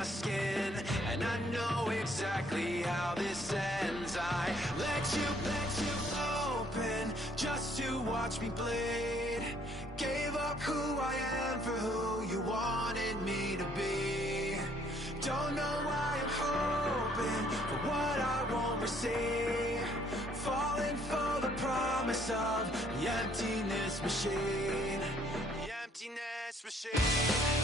my skin, and I know exactly how this ends. I let you open just to watch me bleed. Gave up who I am for who you wanted me to be. Don't know why I'm hoping for what I won't receive. Falling for the promise of the emptiness machine. The emptiness machine.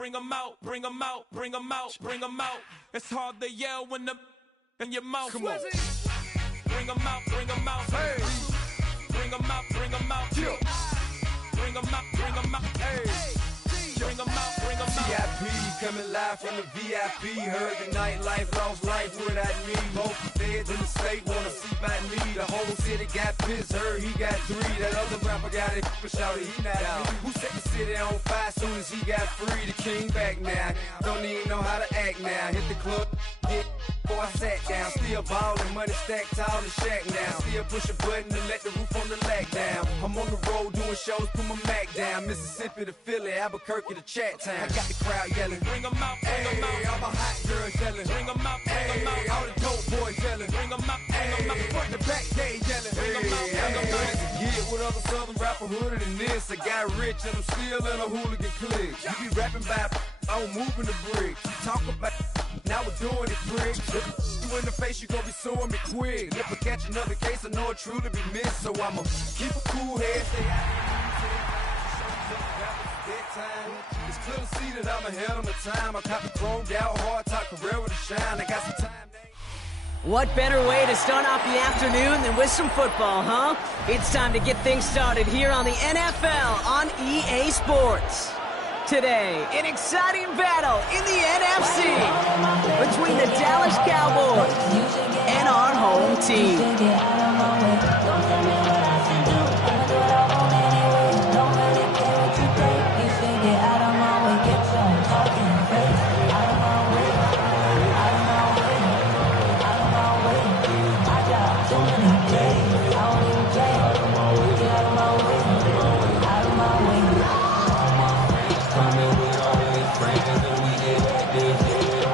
Bring 'em out, bring 'em out, bring 'em out, bring 'em out. It's hard to yell when the in your mouth. Come on. Bring 'em out, bring 'em out. Hey. Bring 'em out, bring 'em out. Yeah. Bring 'em out, bring 'em out. Hey. Bring 'em out, bring 'em out. VIP coming live from the VIP. Heard the nightlife, lost life without me. Both feds in the state wanna see by me. The whole city got pissed, heard he got 3. That other rapper got it, but shouted he not out. Who set the city on fire soon as he got free? The king back now, don't even know how to act now. Hit the club, get before I sat down. Still ballin', money stacked tall in the shack now. Still push a button to let the roof on the lack down. I'm on the road doing shows, put my Mac down. Mississippi to Philly, Albuquerque to Chat Town. I got the crowd yelling, Bring 'em out, bring 'em out. hey, all my hot girls yelling, Bring 'em out, bring 'em hey, out. all the dope boys yelling, Bring 'em out, bring 'em out. hey, front to back they yelling, Bring 'em out, bring 'em out. Get with other southern rapper hooded than this. I got rich and I'm still in a hooligan clique. You be rapping by, I'm moving the bricks. You talk about, now we're doing it, prick. You in the face, you gon' be suing me quick. If I catch another case, I know it truly be missed. So I'ma keep a cool head, stay it's clear to see that I'm ahead of my time. I copy chromed out, hard top career with a shine. I got some time. What better way to start off the afternoon than with some football, huh? It's time to get things started here on the NFL on EA Sports. Today, an exciting battle in the NFC between the Dallas Cowboys and our home team.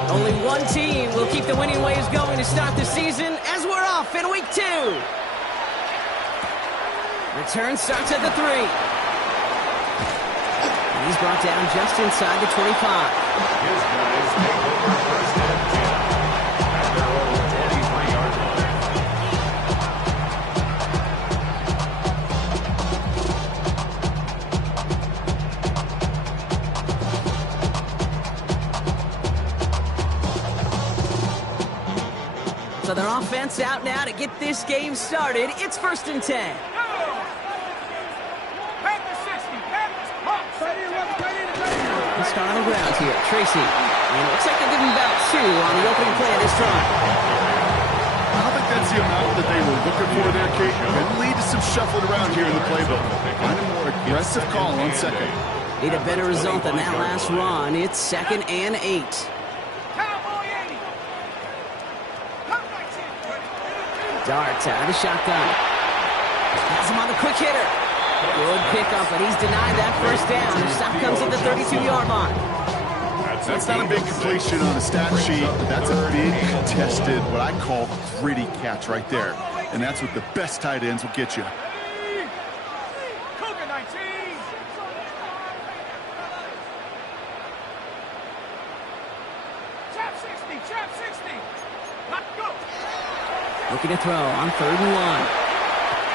Only one team will keep the winning ways going to start the season as we're off in week 2. Return starts at the 3. He's brought down just inside the 25. So their offense out now to get this game started. It's 1st and 10. Let's start on the ground here. Tracy. And it looks like they're giving about 2 on the opening play of this drive. I don't think that's the amount that they were looking for there, Kate. Could lead to some shuffling around here in the playbook. Find a more aggressive call on second. Need a better result than that last run. It's 2nd and 8. Dart out of the shotgun. Has him on the quick hitter. Good pickup, but he's denied that first down. The stop comes at the 32-yard line. That's not a big completion on a stat sheet, but that's a big contested, what I call gritty catch right there. And that's what the best tight ends will get you. Looking to throw on 3rd and 1.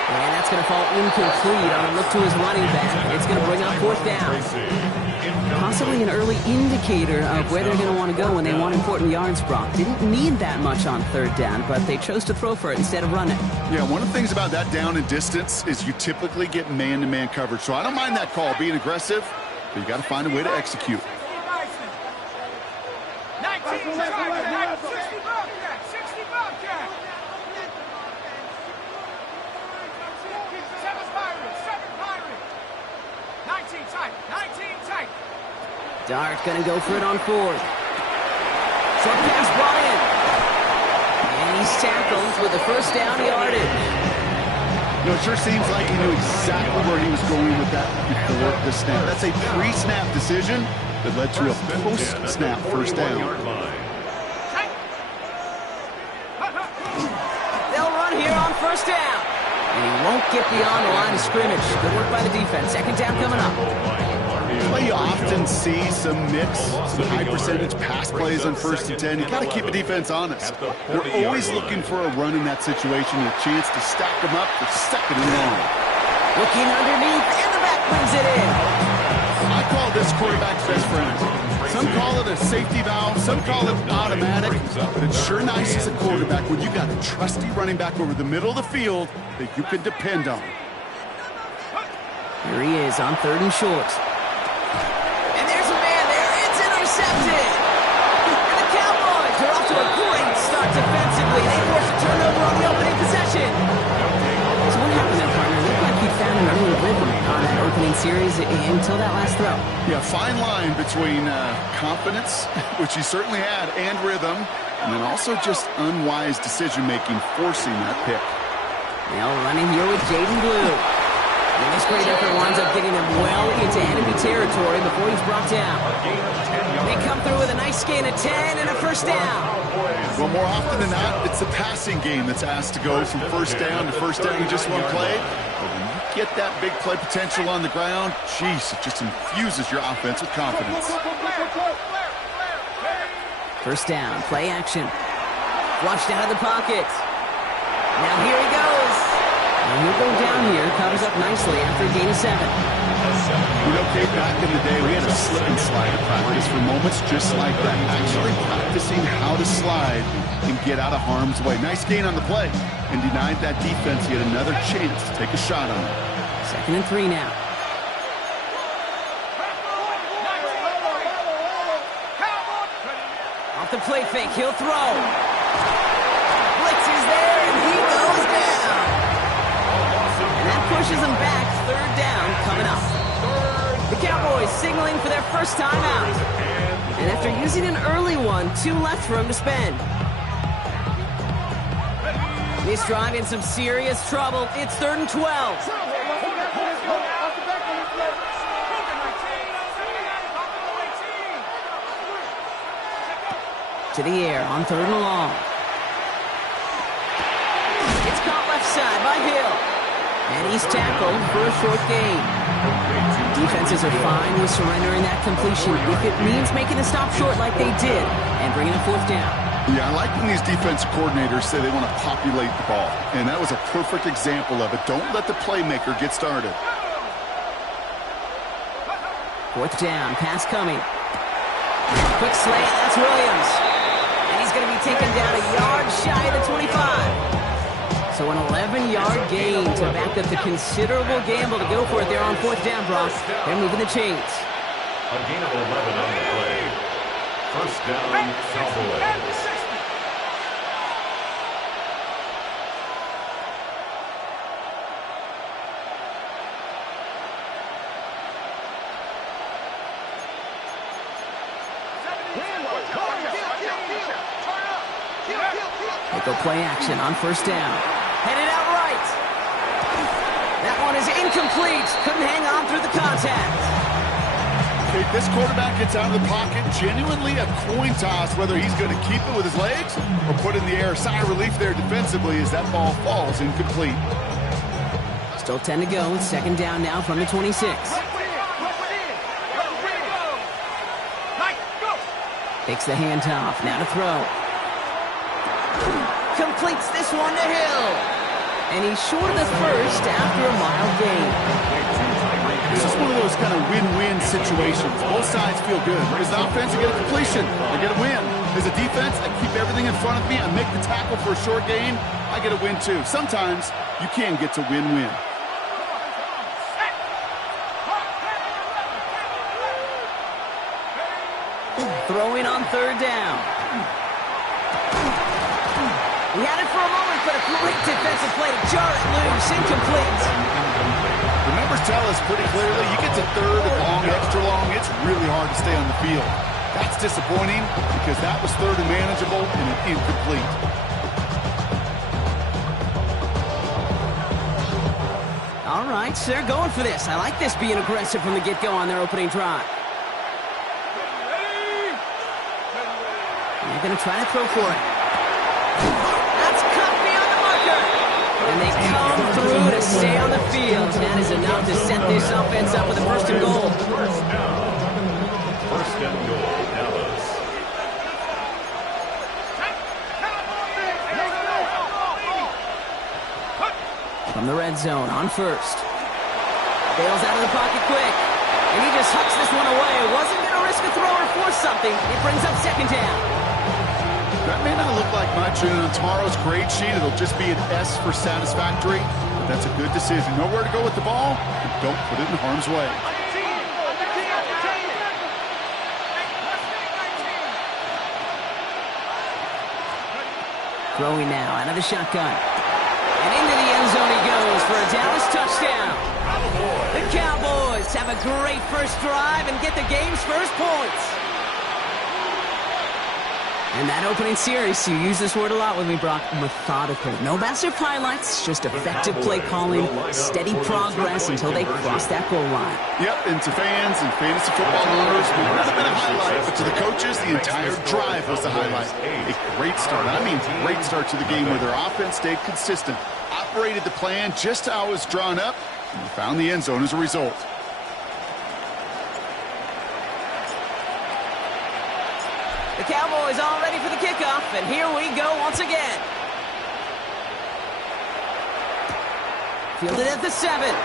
And that's going to fall incomplete on a look to his running back. It's going to bring up 4th down. Possibly an early indicator of where they're going to want to go when they want important yards, Brock. Didn't need that much on 3rd down, but they chose to throw for it instead of run it. Yeah, one of the things about that down and distance is you typically get man-to-man coverage. So I don't mind that call being aggressive, but you got to find a way to execute. Dart going to go for it on 4th. Short pass brought in. And he's tackled with the first down yardage. You know, it sure seems like he knew exactly where he was going with that before the snap. That's a pre-snap decision that led to a post-snap first down. They'll run here on 1st down. And he won't get beyond the line of scrimmage. Good work by the defense. 2nd down coming up. Well, you often see some mix, some high-percentage pass plays on 1st and 10. You got to keep the defense honest. They're always looking for a run in that situation, a chance to stack them up for 2nd and long. Looking underneath, and the back brings it in. I call this quarterback's best friend. Some call it a safety valve, some call it automatic, but it's sure nice as a quarterback when you got a trusty running back over the middle of the field that you can depend on. Here he is on 3rd and short. And there's a man there. It's intercepted. And the Cowboys are off to a great start defensively. They force a turnover on the opening possession. So what happened there, partner? It looked like he found an early rhythm on that opening series until that last throw. Yeah, fine line between confidence, which he certainly had, and rhythm, and then also just unwise decision-making, forcing that pick. Now running here with Jaden Blue. And this great effort winds up getting them well into enemy territory before he's brought down. They come through with a nice gain of 10 and a first down. Well, more often than not, it's the passing game that's asked to go from first down to first down in just one play. But when you get that big play potential on the ground, geez, it just infuses your offense with confidence. First down, play action. Flushed out of the pocket. Now here he goes. And he'll go down here, covers up nicely after a gain of 7. You know, Kate, back in the day, we had a slip and slide at practice for moments just like that. Actually practicing how to slide and get out of harm's way. Nice gain on the play, and denied that defense yet another chance to take a shot on it. 2nd and 3 now. Off the play fake, he'll throw. Blitz is there, and he goes down. And that pushes him back. 3rd down coming up. The Cowboys signaling for their first time out. And after using an early one, 2 left for him to spend. This drive in some serious trouble. It's 3rd and 12. To the air on 3rd and long. It's caught left side by Hill. And he's tackled for a short gain. Defenses are fine with surrendering that completion if it means making a stop short like they did and bringing a 4th down. Yeah, I like when these defensive coordinators say they want to populate the ball. And that was a perfect example of it. Don't let the playmaker get started. 4th down, pass coming. Quick slant, that's Williams. And he's going to be taken down a yard shy of the 25. So an 11-yard gain to back up the considerable gamble to go for it there on 4th down, Brock. They're moving the chains. A gain of 11 on the play. First down, Cowboys. They go play action on 1st down. Headed out right. That one is incomplete. Couldn't hang on through the contact. Okay, this quarterback gets out of the pocket. Genuinely a coin toss whether he's going to keep it with his legs or put it in the air. Sigh of relief there defensively as that ball falls incomplete. Still 10 to go. 2nd down now from the 26. Takes the handoff. Now to throw. Completes this one to Hill. And he's short of the first after a mild gain. This is one of those kind of win-win situations. Both sides feel good. As the offense, I get a completion. I get a win. As a defense, I keep everything in front of me. I make the tackle for a short gain. I get a win too. Sometimes you can get to win-win. Throwing on 3rd down. He had it for a moment, but a great defensive play to jar it loose. Incomplete. The numbers tell us pretty clearly, you get to 3rd and long, extra long, it's really hard to stay on the field. That's disappointing because that was 3rd and manageable and an incomplete. All right, so they're going for this. I like this being aggressive from the get-go on their opening drive. They're going to try to throw for it. That's cut beyond the marker. And they come through to stay on the field. That is enough to set this offense up with a 1st and goal. First and goal, Dallas. From the red zone on 1st. Bails out of the pocket quick. And he just hucks this one away. Wasn't going to risk a throw or force something. It brings up 2nd down. That may not look like much, and on tomorrow's grade sheet, it'll just be an S for satisfactory. But that's a good decision. Know where to go with the ball, and don't put it in harm's way. Throwing now out of the shotgun. And into the end zone he goes for a Dallas touchdown. The Cowboys have a great first drive and get the game's first points. And that opening series, you use this word a lot with me, Brock, methodical. No massive highlights, just effective play calling, steady progress until they cross that goal line. Yep, and to fans and fantasy football owners, it might have been a highlight, but to the coaches, the entire drive was the highlight. A great start, I mean great start to the game where their offense stayed consistent, operated the plan just how it was drawn up, and found the end zone as a result. The Cowboys all ready for the kickoff, and here we go once again. Fielded at the 7.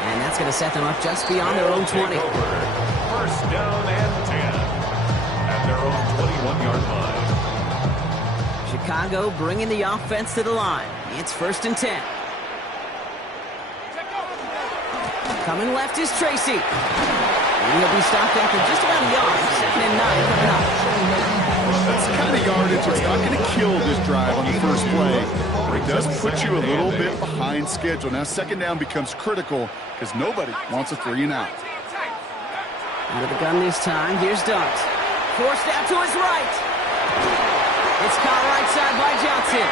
And that's going to set them up just beyond their own 20. First down and 10 at their own 21-yard line. Chicago bringing the offense to the line. It's 1st and 10. Coming left is Tracy. And he'll be stopped after just about a yard. 2nd and 9 coming up. That's the kind of yardage that's not going to kill this drive on the first play. But it does put you a little bit behind schedule. Now 2nd down becomes critical because nobody wants a 3 and out. Out of the gun this time. Here's Dart. Forced out to his right. It's caught right side by Johnson.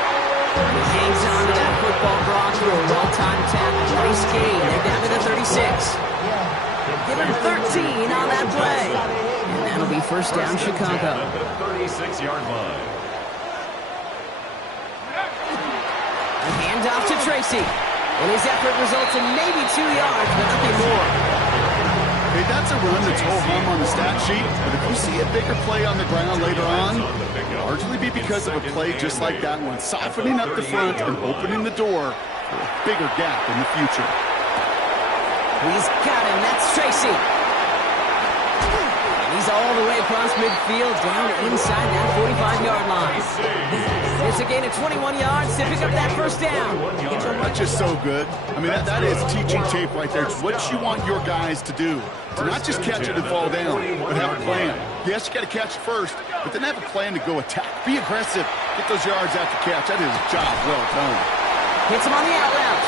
He hangs on to that football, Brock, through a well-timed tackle. Nice gain. They're down to the 36. Give him 13 on that play. And that'll be 1st down, Chicago. At the 36-yard line. A handoff to Tracy. And his effort results in maybe 2 yards, but nothing more. Hey, that's a run that's ho-hum on the stat sheet, but if you see a bigger play on the ground later on, it'll largely be because of a play just like that one, softening up the front and opening the door for a bigger gap in the future. He's got him. That's Tracy. And he's all the way across midfield, down inside that 45-yard line. It's a gain of 21 yards to pick up that first down. That's just so good. I mean, that is teaching tape right there. It's what you want your guys to do. To not just catch it and fall down, but have a plan. Yes, you got to catch it first, but then have a plan to go attack. Be aggressive. Get those yards after catch. That is a job well done. Hits him on the out route.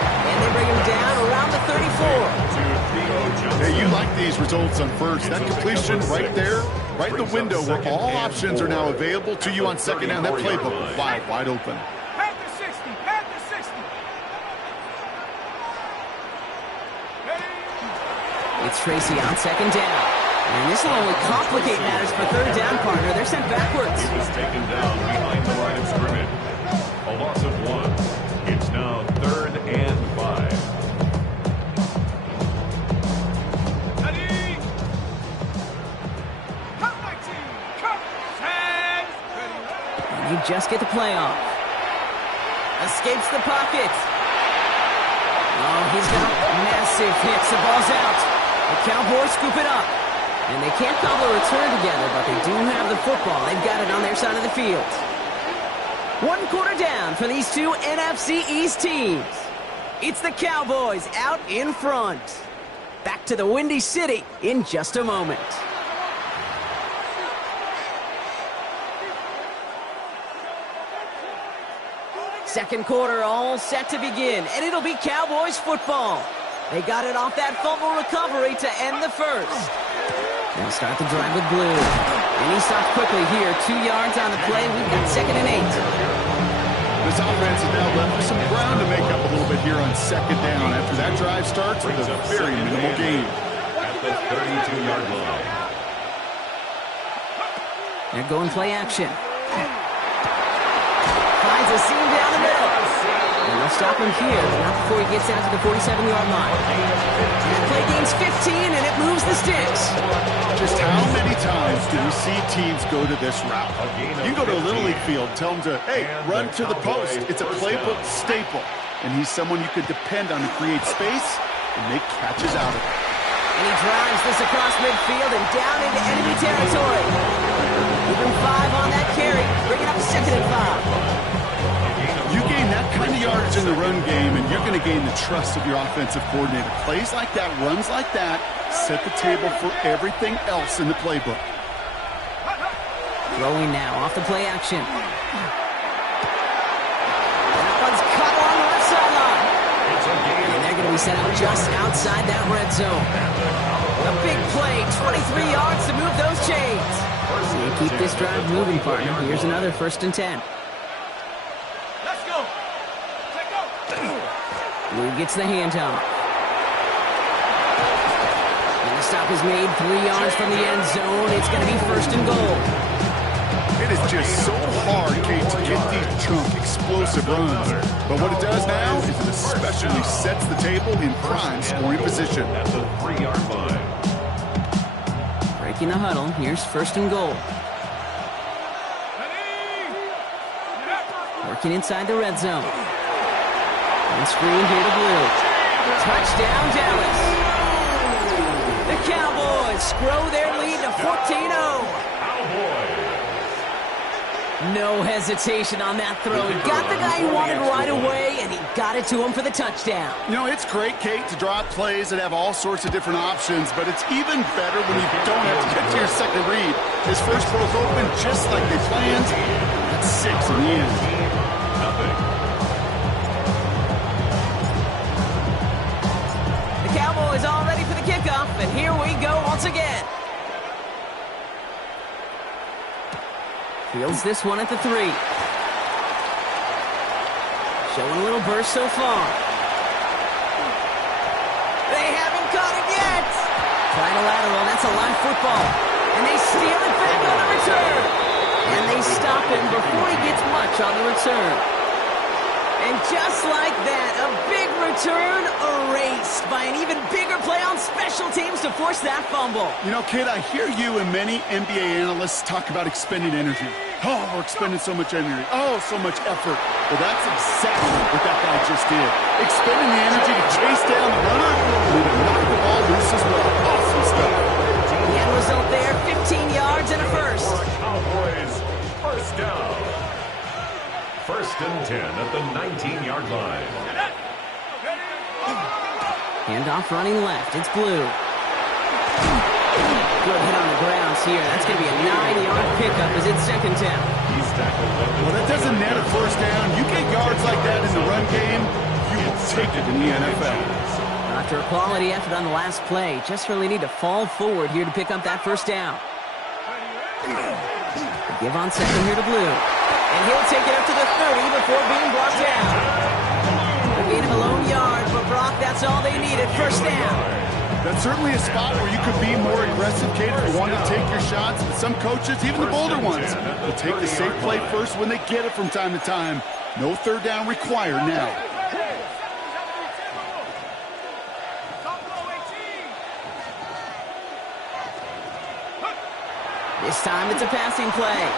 And they bring him down around the 34. Hey, you like these results on first. That completion right there, right in the window where all options are now available to you on second down. That playbook was wide open. Panther 60, Panther 60. It's Tracy on second down. And this will only complicate matters for third down, partner. They're sent backwards. He was taken down behind the line of scrimmage. A loss of 1. It's now 3rd and 5. You just get the play off. Escapes the pocket. Oh, he's got massive hits. The ball's out. The Cowboys scoop it up. And they can't cobble a return together, but they do have the football. They've got it on their side of the field. 1 quarter down for these two NFC East teams. It's the Cowboys out in front. Back to the Windy City in just a moment. Second quarter all set to begin, and it'll be Cowboys football. They got it off that fumble recovery to end the first. They'll start the drive with Blue. And he stops quickly here. 2 yards on the play. We've got 2nd and 8. This offense is now left with some ground to make up a little bit here on second down after that drive starts with a very minimal gain. At the 32-yard line. They're going play action. Finds a seam down the middle. And they'll stop him here, but not before he gets out to the 47-yard line. Play gains 15, and it moves the sticks. Just how many times do we see teams go to this route? You can go to a Little League field, tell them to, hey, run to the post. It's a playbook staple. And he's someone you could depend on to create space and make catches out of it. And he drives this across midfield and down into enemy territory. Even 5 on that carry, bringing up 2nd and 5. You gain that kind of yardage in the run game, and you're going to gain the trust of your offensive coordinator. Plays like that, runs like that, set the table for everything else in the playbook. Throwing now off the play action. That one's caught along the left sideline. And they're going to be sent out just outside that red zone. A big play, 23 yards to move those chains. So you keep this drive moving, partner. Here's another 1st and 10. Let's go. Take go. Blue gets the handoff. And the stop is made 3 yards from the end zone. It's going to be 1st and goal. It is just so hard, Kate, to get these chunk, explosive runs. But what it does now is it especially sets the table in prime scoring position. At the 3-yard line. Breaking the huddle. Here's 1st and goal. Working inside the red zone. And screen here to Blue. Touchdown, Dallas. The Cowboys grow their lead to 14-0. Cowboys. No hesitation on that throw. He got the guy he wanted right away, and he got it to him for the touchdown. You know, it's great, Kate, to draw up plays that have all sorts of different options, but it's even better when you don't have to get to your second read. His first broke open just like they planned. That's 6 in the end. The Cowboys all ready for the kickoff, and here we go once again. Fields this one at the 3. Showing a little burst so far. They haven't caught it yet. Trying to lateral, that's a live football. And they steal it back on the return. And they stop him before he gets much on the return. And just like that, a big return erased by an even bigger play on special teams to force that fumble. You know, kid, I hear you and many NBA analysts talk about expending energy. Oh, we're expending so much energy. Oh, so much effort. Well, that's exactly what that guy just did. Expending the energy to chase down the runner and to knock the ball loose as well. Awesome stuff. The end result there, 15 yards and a first. Cowboys, 1st down. First and 10 at the 19-yard line. Handoff running left. It's Blue. Good hit on the grounds here. That's going to be a 9-yard pickup as it's second down. He's tackled. Well, that doesn't net a first down. You get yards like that in the run game, you will take it in the NFL. After a quality effort on the last play, just really need to fall forward here to pick up that first down. Give on second here to Blue. And he'll take it up to the 30 before being brought down. A gain of a lone yard, but Brock, that's all they needed. First down. That's certainly a spot where you could be more aggressive, Kate, if you want to take your shots. But some coaches, even the bolder ones, will take the safe play first when they get it from time to time. No third down required now. This time it's a passing play.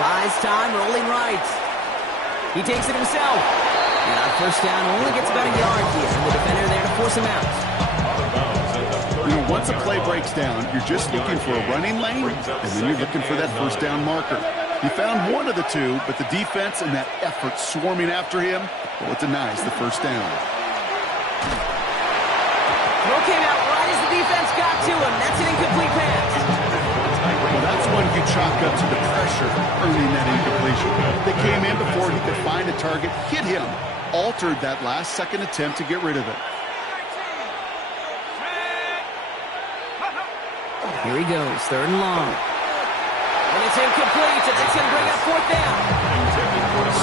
Buys time, rolling right. He takes it himself. And our first down only gets about a yard here. And the defender there to force him out. You know, once a play breaks down, you're just looking for a running lane, and then you're looking for that first down marker. He found one of the two, but the defense and that effort swarming after him, well, it denies the first down. Throw came out right as the defense got to him. That's an incomplete pass. Well, that's one you chalk up to the pressure earning that incompletion. They came in before he could find a target, hit him, altered that last-second attempt to get rid of it. Here he goes, third and long. And it's incomplete, and that's going to bring up fourth down.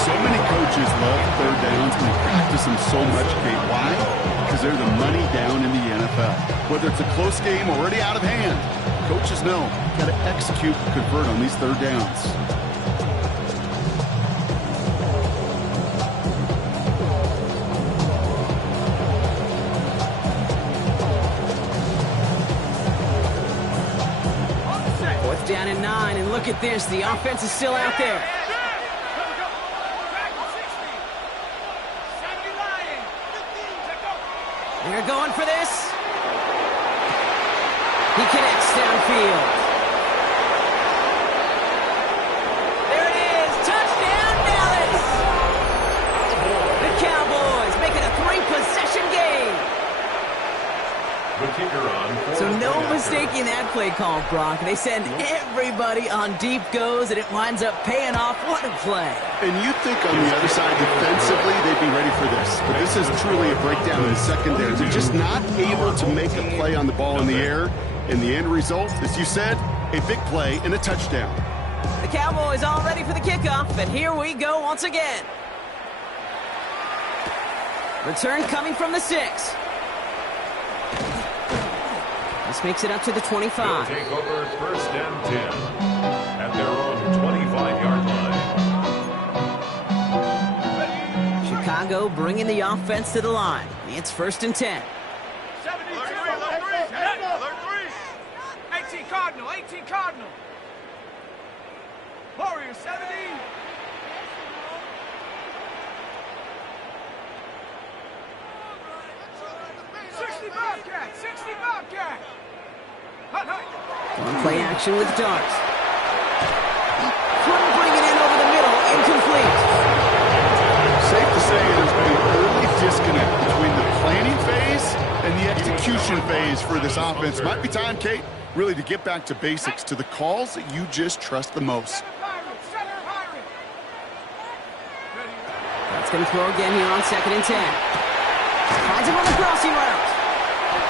So many coaches love third downs, and they practice them so much, Kate. Why? Because they're the money down in the NFL. Whether it's a close game already out of hand, coaches know got to execute and convert on these third downs. Down at 9, and look at this. The offense is still out there. They're going for this. He connects downfield. There it is. Touchdown, Dallas. The Cowboys make it a 3-possession game. The kicker on. So no mistaking that play call, Brock. They send everybody on deep goes, and it winds up paying off. What a play. And you'd think on the other side defensively they'd be ready for this. But this is truly a breakdown in the secondary. They're just not able to make a play on the ball in the air. And the end result, as you said, a big play and a touchdown. The Cowboys all ready for the kickoff, and here we go once again. Return coming from the 6. This makes it up to the 25. They'll take over first and 10 at their own 25-yard line. Chicago bringing the offense to the line. It's first and 10. 18 Cardinal, 18 Cardinal. Warrior 70. 60 Bobcat, 60 Bobcat. On play action with darts. Couldn't bring it in over the middle. Incomplete. Safe to say there's been an early disconnect between the planning phase and the execution phase for this offense. Might be time, Kate, really to get back to basics, to the calls that you just trust the most. That's going to throw again here on second and 10. Finds him on the crossing route.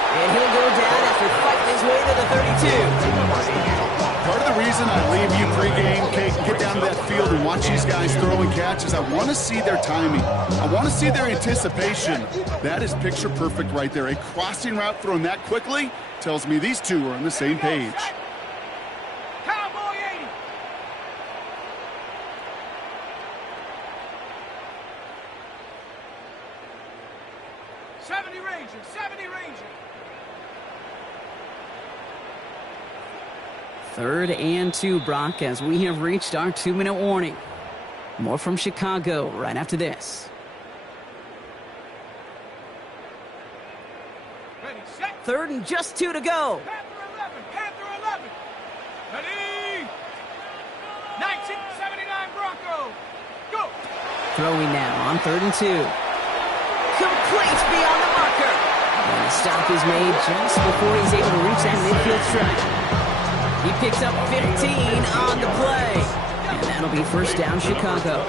And he'll go down after fighting his way to the 32. Part of the reason I leave you pregame, Kate, get down to that field and watch these guys throw and catch is I want to see their timing. I want to see their anticipation. That is picture perfect right there. A crossing route thrown that quickly tells me these two are on the same page. Cowboy 80. Ranger, 70 Ranger. Third and 2, Brock, as we have reached our 2-minute warning. More from Chicago right after this. Ready, set. Third and just 2 to go. Panther 11, Panther 11. Ready. 1979 Bronco. Go. throwing now on 3rd and 2. Complete beyond the marker. And the stop is made just before he's able to reach that midfield stretch. He picks up 15 on the play. And that'll be first down, Chicago.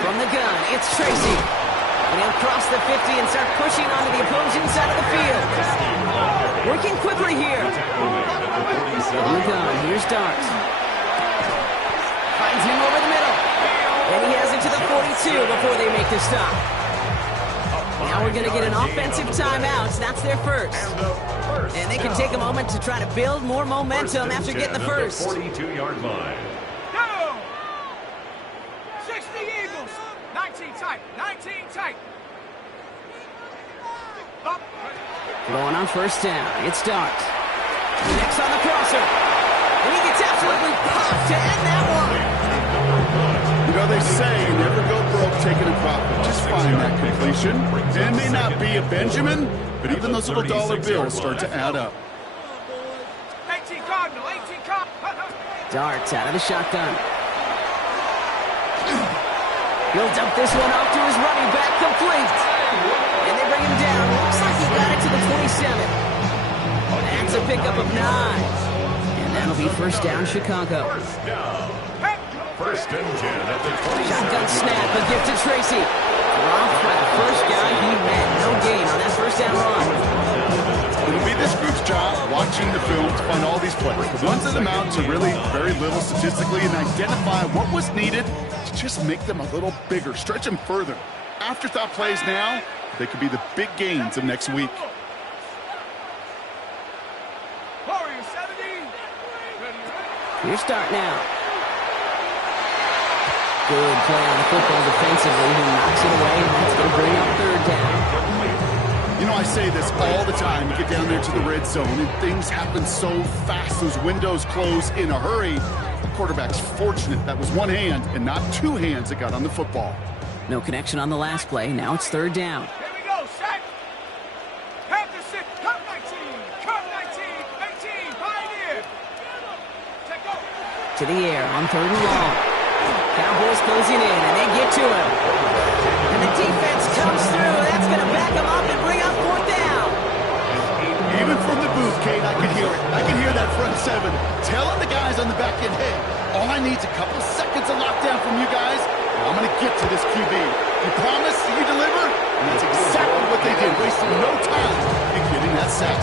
From the gun, it's Tracy. And he'll cross the 50 and start pushing onto the opposing side of the field. Working quickly here. From the gun, here's Dart. Finds him over the middle. And he has it to the 42 before they make the stop. Now we're going to get an offensive timeout. That's their first. And they can take a moment to try to build more momentum after getting the first. 42-yard line. Go! 60 Eagles. 19 tight. 19 tight. Up. Going on first down. It's Dart. Next on the crosser. And he gets absolutely popped to end that one. You know, they say never go broke taking a profit. Just find that completion. It may not be a Benjamin, but even those little dollar bills start to add up. 18 Cardinal. 18 Cardinal. Dart's out of the shotgun. He'll dump this one off to his running back, complete. And they bring him down. Looks like he got it to the 27. That's a pickup of 9. And that'll be first down, Chicago. First and 10 at the 27. Shotgun snap, a gift to Tracy. Dropped by the first guy he met. No gain on that first down run. It'll be this group's job watching the film to find all these plays. The ones that amount to really very little statistically and identify what was needed to just make them a little bigger, stretch them further. Afterthought plays now, they could be the big gains of next week. Warrior 70. Here's Dart now. Good play on the football defensively. He knocks it away, and that's going to bring up third down. You know, I say this all the time. You get down there to the red zone, and things happen so fast. Those windows close in a hurry. The quarterback's fortunate that was one hand and not two hands that got on the football. No connection on the last play. Now it's third down. Here we go. Set. Have the sit. Come 19. Come 19. 18. Pioneer. Take go. To the air on third and long. Cowboys closing in, and they get to him. And the defense comes through. That's going to back him up and bring up fourth down. Even from the booth, Kate, I can hear it. I can hear that front seven telling the guys on the back end, hey, all I need is a couple seconds of lockdown from you guys, and I'm going to get to this QB. You promise, you deliver, and that's exactly what they did, wasting no time in getting that sack.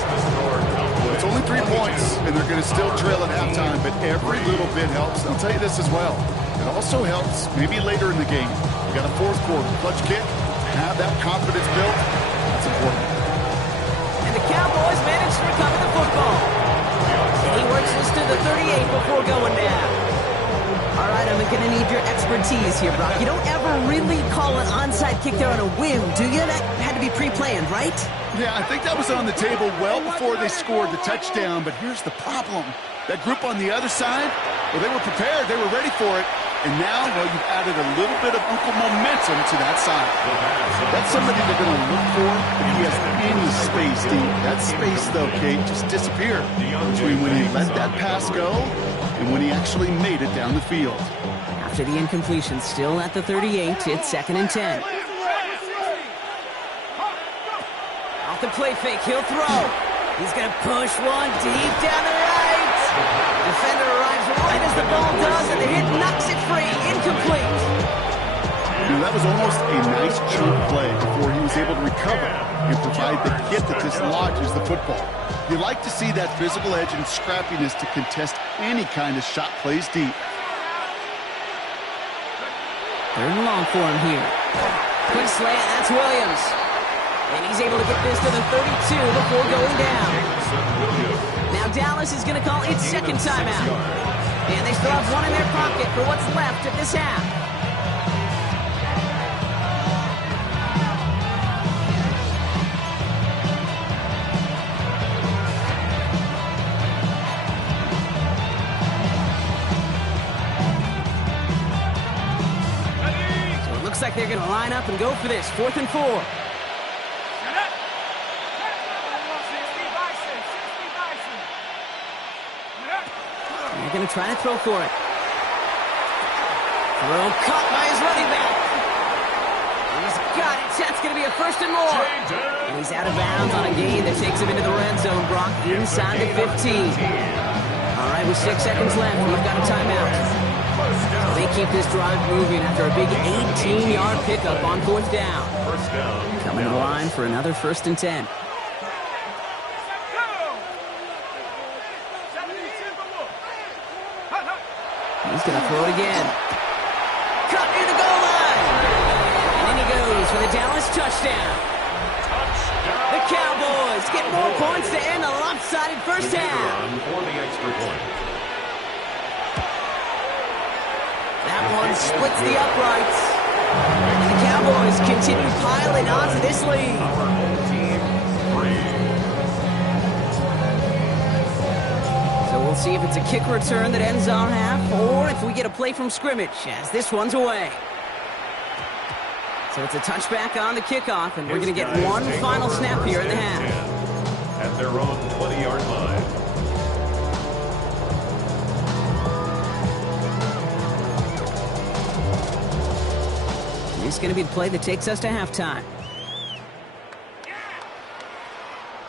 It's only 3 points, and they're going to still trail at halftime, but every little bit helps. And I'll tell you this as well. It also helps maybe later in the game. You got a fourth quarter clutch kick, have that confidence built. That's important. And the Cowboys manage to recover the football. And he works this to the 38 before going down. All right, I'm going to need your expertise here, Brock. You don't ever really call an onside kick there on a whim, do you? That had to be pre-planned, right? Yeah, I think that was on the table well before they scored the touchdown, but here's the problem. That group on the other side, well, they were prepared, they were ready for it, and now, well, you've added a little bit of Uncle momentum to that side. That's somebody they're going to look for if he has any space deep. That space, though, Kate, just disappeared between when he let that pass go and when he actually made it down the field. After the incompletion, still at the 38, it's 2nd and 10. Off the play fake, he'll throw. He's going to push one deep down the right. Defender arrives right as the ball does, and the hit knocks it free. Incomplete. You know, that was almost a nice chunk play before he was able to recover and provide the hit that dislodges the football. You like to see that physical edge and scrappiness to contest any kind of shot plays deep. Third and long for him here. Quick slant, that's Williams. And he's able to get this to the 32 before going down. Now Dallas is going to call its second timeout. And they still have one in their pocket for what's left of this half. So it looks like they're going to line up and go for this. 4th and 4. They're going to try to throw for it. Throw caught by his running back. He's got it. That's going to be a first and more. And he's out of bounds on a gain that takes him into the red zone, Brock, inside the 15. All right, with 6 seconds left, we've got a timeout. They keep this drive moving after a big 18-yard pickup on 4th down. Coming to the line for another 1st and 10. He's going to throw it again. Cut near the goal line. And in he goes for the Dallas touchdown. The Cowboys get more points to end a lopsided first half. That one splits the uprights. And the Cowboys continue piling onto this lead. So we'll see if it's a kick return that ends our half, or if we get a play from scrimmage as this one's away. So it's a touchback on the kickoff, and we're going to get one final snap here in the half. At their own 20-yard line. This is going to be the play that takes us to halftime.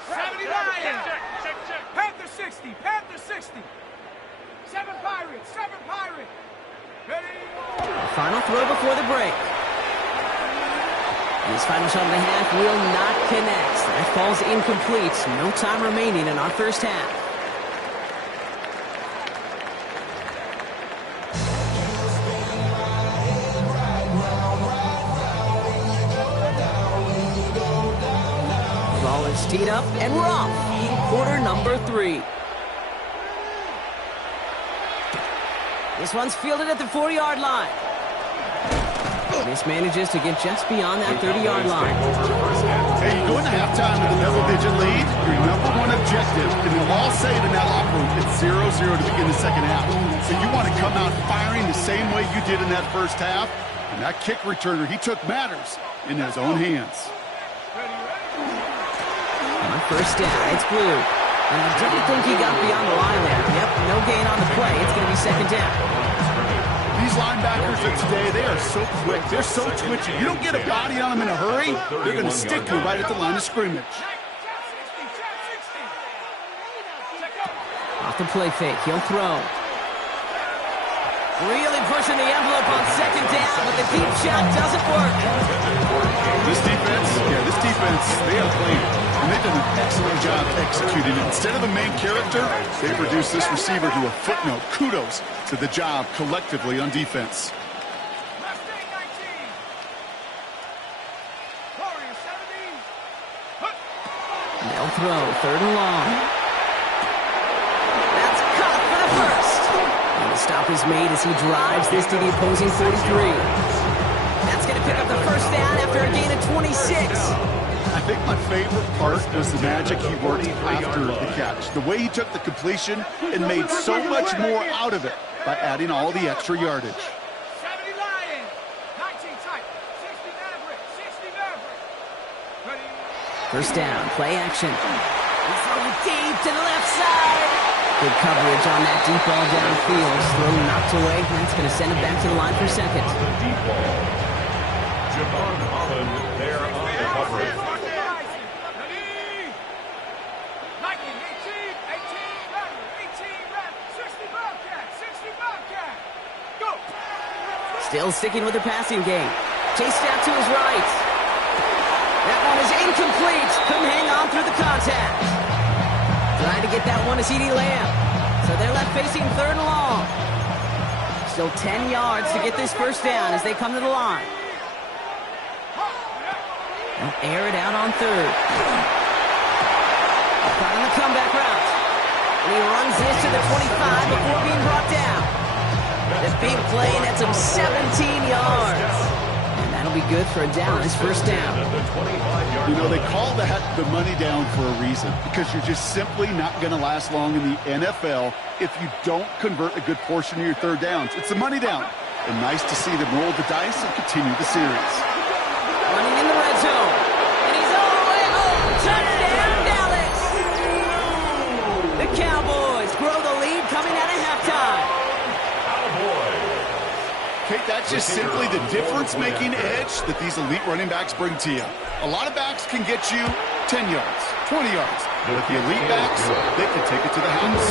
70 Lions. Panther 60. Panther 60. 7 Pirates. 7 Pirates. Ready? Final throw before the break. This final shot of the half will not connect. That falls incomplete. No time remaining in our first half. Ball is teed up, and we're off in quarter number 3. This one's fielded at the 4-yard line. This manages to get just beyond that 30-yard line. Hey, you go into halftime with a double-digit lead, your number one objective, and they'll all say it in that locker room, it's 0-0 to begin the second half. So you want to come out firing the same way you did in that first half, and that kick returner, he took matters in his own hands. On first down, it's Blue. And I didn't think he got beyond the line there. Yep, no gain on the play. It's going to be second down. These linebackers of today, they are so quick. They're so twitchy. You don't get a body on them in a hurry, they're going to stick you right at the line of scrimmage. Off the play fake, he'll throw. Really pushing the envelope on second down, but the deep shot doesn't work. This defense, they are playing. And they've done an excellent job executing it. Instead of a main character, they've reduced this receiver to a footnote. Kudos to the job collectively on defense. They'll throw, 3rd and long. That's caught for the first. And the stop is made as he drives this to the opposing 43. That's going to pick up the first down after a gain of 26. I think my favorite part was the magic he worked after the catch. The way he took the completion and made so much more out of it by adding all the extra yardage. 70 Lions. 19 tight. 60 Maverick. 60 Maverick. Ready? First down, play action. He's throwing deep to the left side. Good coverage on that deep ball downfield. Throw knocked away. That's going to send it back to the line for second. The deep ball. Javon Holland there on the coverage. Still sticking with the passing game. Chased out to his right. That one is incomplete. Couldn't hang on through the contact. Trying to get that one to CeeDee Lamb. So they're left facing 3rd and long. Still 10 yards to get this first down as they come to the line. They'll air it out on 3rd. Trying the comeback route. And he runs this to the 25 before being brought down. The big play, and that's him 17 yards. And that'll be good for a Dallas first down. You know, they call that the money down for a reason, because you're just simply not going to last long in the NFL if you don't convert a good portion of your 3rd downs. It's the money down. And nice to see them roll the dice and continue the series. Running in the red zone. And he's all the way home. Touchdown, Dallas. The Cowboys grow the lead coming out of halftime. Kate, that's just simply the difference-making edge that these elite running backs bring to you. A lot of backs can get you 10 yards, 20 yards. But the elite backs, they can take it to the house.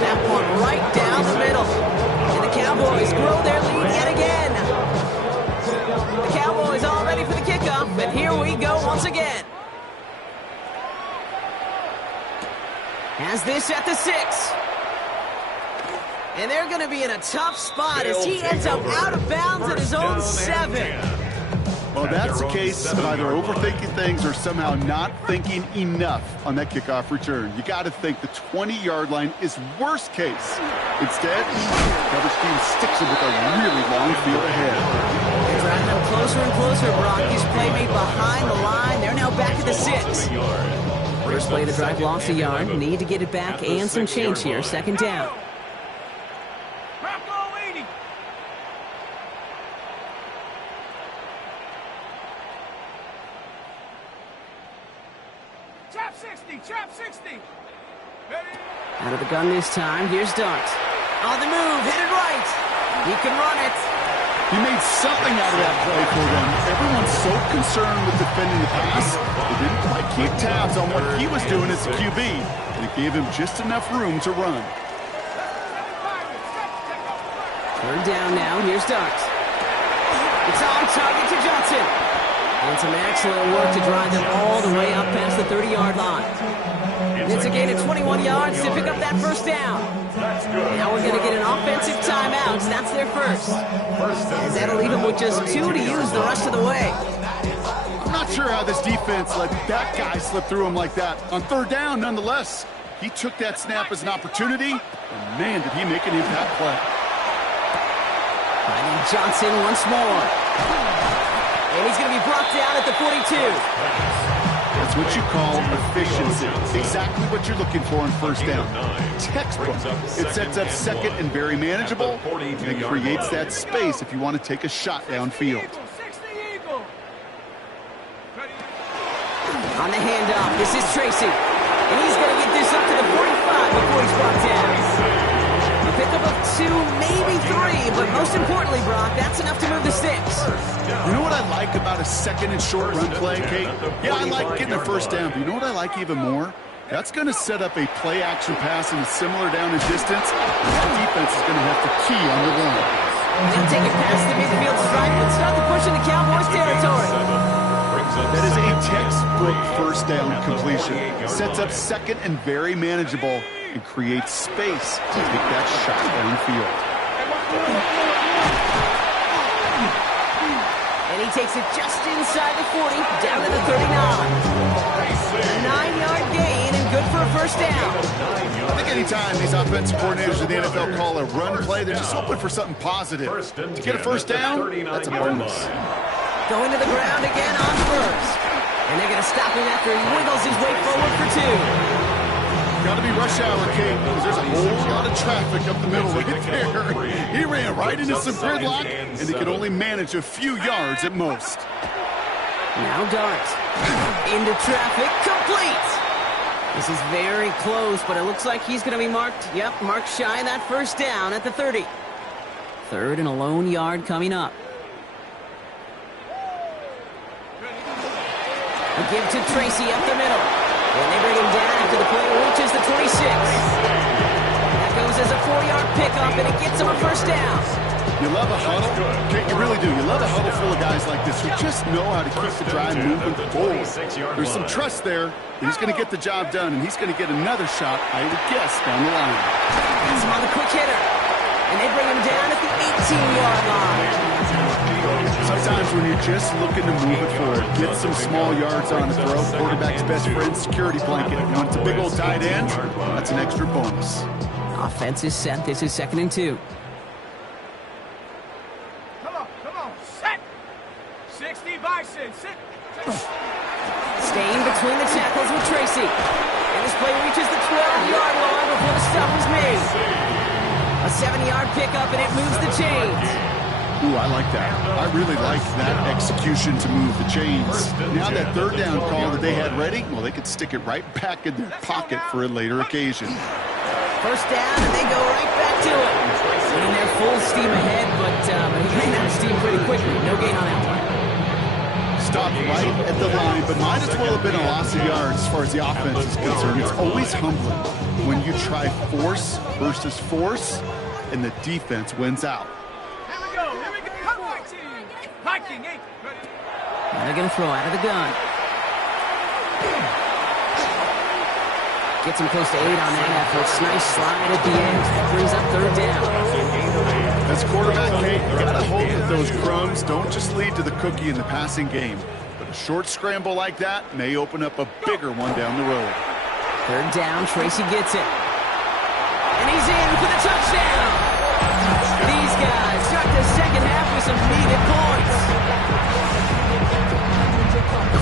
That one right down the middle. And the Cowboys grow their lead yet again. The Cowboys all ready for the kickoff, and here we go once again. Has this at the 6. And they're going to be in a tough spot as he ends up out of bounds at his own 7. Well, that's the case of either overthinking things or somehow not thinking enough on that kickoff return. You got to think the 20-yard line is worst case. Instead, coverage team sticks him with a really long field ahead. They're driving them closer and closer, Brock. His play made behind the line. They're now back at the 6. First play of the drive lost a yard. Need to get it back and some change here. Second down. Trap 60. Out of the gun this time. Here's Dart. On the move. Hit it right. He can run it. He made something out of that play for them. Everyone's so concerned with defending the pass, they didn't quite keep tabs on what he was doing as a QB. And it gave him just enough room to run. Third down now. Here's Dart. It's on target to Johnson. And some excellent work to drive them all the way up past the 30-yard line. It's a gain of 21 yards to pick up that first down. Now we're going to get an offensive timeout. That's their first. And that'll leave them with just 2 to use the rest of the way. I'm not sure how this defense let that guy slip through him like that. On third down, nonetheless, he took that snap as an opportunity, and man, did he make an impact play. Finding Johnson once more. And he's going to be brought down at the 42. That's what you call efficiency. Exactly what you're looking for on first down. Textbook. It sets up second and very manageable, and it creates that space if you want to take a shot downfield. On the handoff, this is Tracy. And he's going to get this up to the 45 before he's brought down. A pickup of 2, maybe 3, but most importantly, Brock, that's enough to move the sticks. You know what I like about a second and short run play, Kate? Yeah, I like getting a first down, but you know what I like even more? That's going to set up a play-action pass in a similar down and distance. That defense is going to have to key on the run. They'll take it past the midfield stripe and start the push into Cowboys territory. That is a textbook first down completion. Sets up second and very manageable and creates space to take that shot downfield. And he takes it just inside the 40, down to the 39. A 9-yard gain and good for a first down. I think anytime these offensive coordinators in the NFL call a run play, they're just hoping for something positive. To get a first down, that's a bonus. Going to the ground again on first. And they're going to stop him after he wiggles his way forward for 2. Got to be rush hour, Kate, because there's a whole lot of traffic up the middle right there. He ran right into some gridlock, and he could only manage a few yards at most. Now Dart. Into traffic, complete. This is very close, but it looks like he's going to be marked. Yep, marked shy of that first down at the 30. Third and a lone yard coming up. A give to Tracy up the middle. And they bring him down after the play reaches the 26. That goes as a 4-yard pickup, and it gets him a first down. You love a huddle? Kate, you really do. You love a huddle full of guys like this who just know how to keep the drive moving forward. There's some trust there. He's going to get the job done, and he's going to get another shot, I would guess, down the line. He's on the quick hitter. And they bring him down at the 18-yard line. Sometimes when you're just looking to move it forward, get some small yards on the throw, quarterback's best friend, security blanket. And when it's a big old tight end, that's an extra bonus. Offense is set. This is 2nd and 2. Come on, set. 60 Bison, sit. Staying between the tackles with Tracy. And this play reaches the 12-yard line before the stop is made. A 7-yard pickup, and it moves the chains. Ooh, I like that. I really like that execution to move the chains. Now that third down call that they had ready, well, they could stick it right back in their pocket for a later occasion. First down, and they go right back to it. Winning their full steam ahead, but but he ran out of steam pretty quickly. No gain on that one. Stopped right at the line, but might as well have been a loss of yards as far as the offense is concerned. It's always humbling when you try force versus force, and the defense wins out. Here we go. Come on, team. Viking 8. Now they're going to throw out of the gun. Gets him close to 8 on that effort. Nice slide at the end. That brings up third down. As quarterback, Kate, you got to hope that those crumbs don't just lead to the cookie in the passing game. But a short scramble like that may open up a bigger one down the road. Third down, Tracy gets it. And he's in for the touchdown. These guys start the second half with some needed points.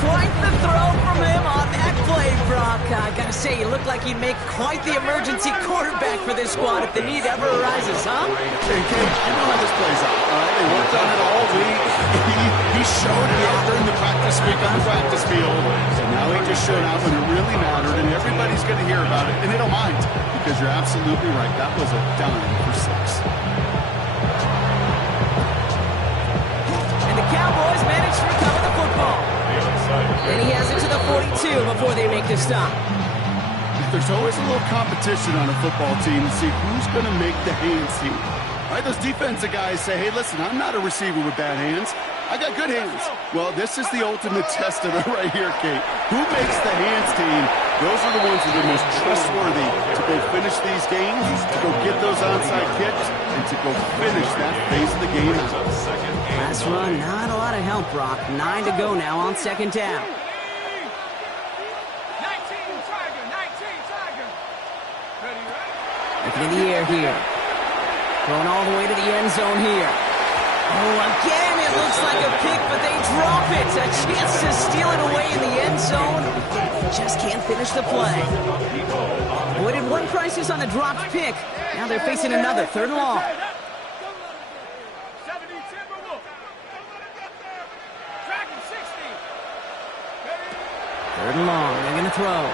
Quite the throw from him on that play, Brock. I gotta say, you look like you'd make quite the emergency quarterback for this squad if the need ever arises, huh? Hey, Kate, I know how this plays out. They worked on it all week. He showed it out during the practice week on the practice field. So now he just showed out when it really mattered, and everybody's going to hear about it, and they don't mind, because you're absolutely right. That was a dime for 6. And the Cowboys managed to recover the football. And he has it to the 42 before they make the stop. There's always a little competition on a football team to see who's going to make the hands team. Right? Those defensive guys say, hey, listen, I'm not a receiver with bad hands. I got good hands. Well, this is the ultimate test of it right here, Kate. Who makes the hands team? Those are the ones that are most trustworthy to go finish these games, to go get those onside kicks, and to go finish that phase of the game out. Last run, not a lot of help, Brock. 9 to go now on second down. 19 Tiger. Ready, right? Looking in the air here. Going all the way to the end zone here. Oh, again, it looks like a pick, but they drop it. A chance to steal it away in the end zone. Just can't finish the play. Avoided one crisis on the dropped pick. Now they're facing another, 3rd and long. 70 Timberwolf. Dragon 60. 3rd and long. They're going to throw.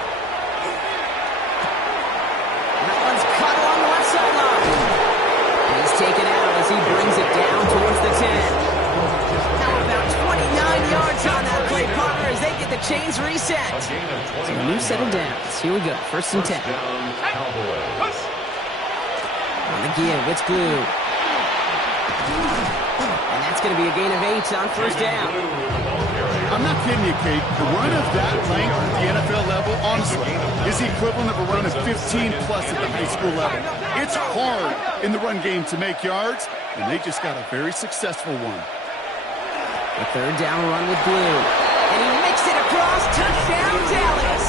That one's caught along the left sideline. He's taken out as he brings it down towards the 10. Now about 29 yards on that play, partner, as they get the chains reset. So a new set of downs. Here we go. 1st and 10. On the give, it's Blue. And that's going to be a gain of 8 on 1st down. I'm not kidding you, Kate. The run of that length at the NFL level, honestly, is the equivalent of a run of 15-plus at the high school level. It's hard in the run game to make yards, and they just got a very successful one. A 3rd down run with Blue. And he makes it across. Touchdown, Dallas.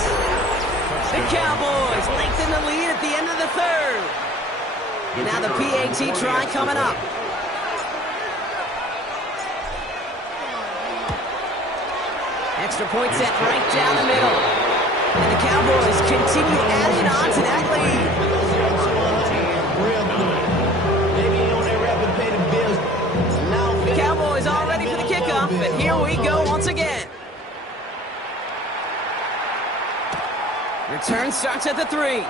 The Cowboys lengthen the lead at the end of the 3rd. Now the PAT try coming up. Extra point set right down the middle. And the Cowboys continue adding on to that lead. The Cowboys all ready for the kickoff, and here we go once again. Return starts at the 3.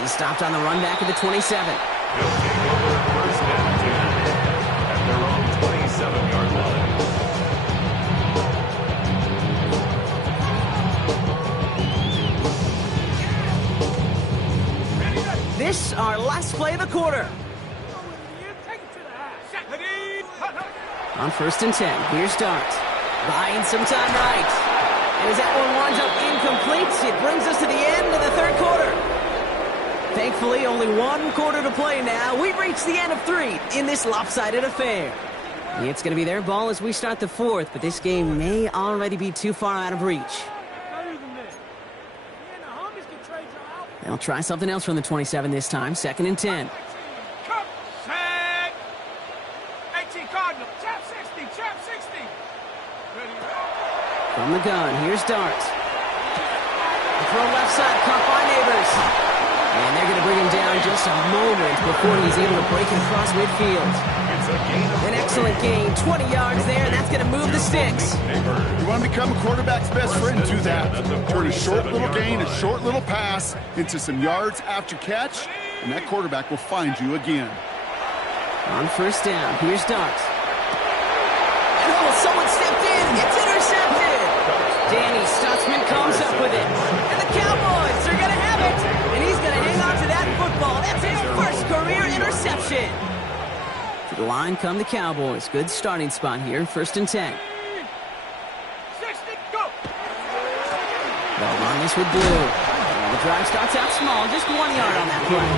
He stopped on the run back at the 27. He'll take over 1st and 10 at their own 27-yard line. This our last play of the quarter. On 1st and 10, here's Dart. Buying some time right. And as that one winds up incomplete, it brings us to the end of the 3rd quarter. Thankfully, only 1 quarter to play now. We've reached the end of 3 in this lopsided affair. It's going to be their ball as we start the 4th, but this game may already be too far out of reach. They'll try something else from the 27 this time. 2nd and 10. Come, set. 18 Cardinal. Chap 60. Ready, right? From the gun, here's Dart. Throw left side, caught by Neighbors. And they're going to bring him down just a moment before he's able to break it across midfield. An excellent gain, 20 yards there, and that's going to move the sticks. You want to become a quarterback's best friend, do that. Turn a short little gain, a short little pass into some yards after catch, and that quarterback will find you again. On first down, here's Dart. And someone stepped in. It's intercepted. Danny Stutzman comes up with it. And the Cowboys are going to have it. And he's going to hang on to that football. That's his first career interception. To the line come the Cowboys. Good starting spot here, 1st and 10. 60, go! They'll run this with Blue. And the drive starts out small, just 1 yard on that play.